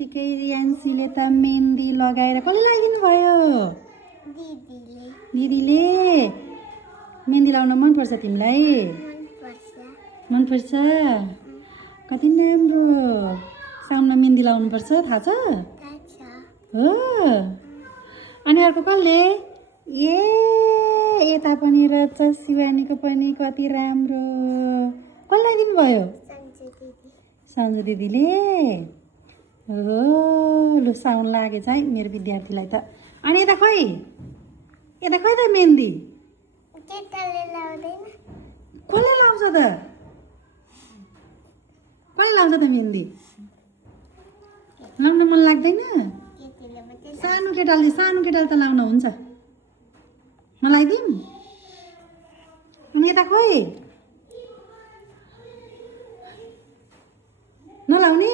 बित्तिकै रियान्सीले त मेहन्दी लगाएर कसले लगाइदिनु भयो? दिदीले। मेहन्दी लगाउन मनपर्छ तिमीलाई? मनपर्छ। कति राम्रो। साउनमा मेहन्दी लगाउनुपर्छ थाहा छ? हो। अनि अर्को कसले? यता पनि रहेछ शिवानीको पनि कति राम्रो। कसले लगाइदिनु भयो? सन्जु दिदीले। हो लु साउन लागेछ है मेरो विद्यार्थीलाई त। अनि यता खै त मेहन्दी कसले लाउँछ त? कसले लाउँछ त मेहन्दी? लाउन मन लाग्दैन? सानो केटाले त लाउन हुन्छ। नलाइदिउँ? अनि यता खै नलाउने?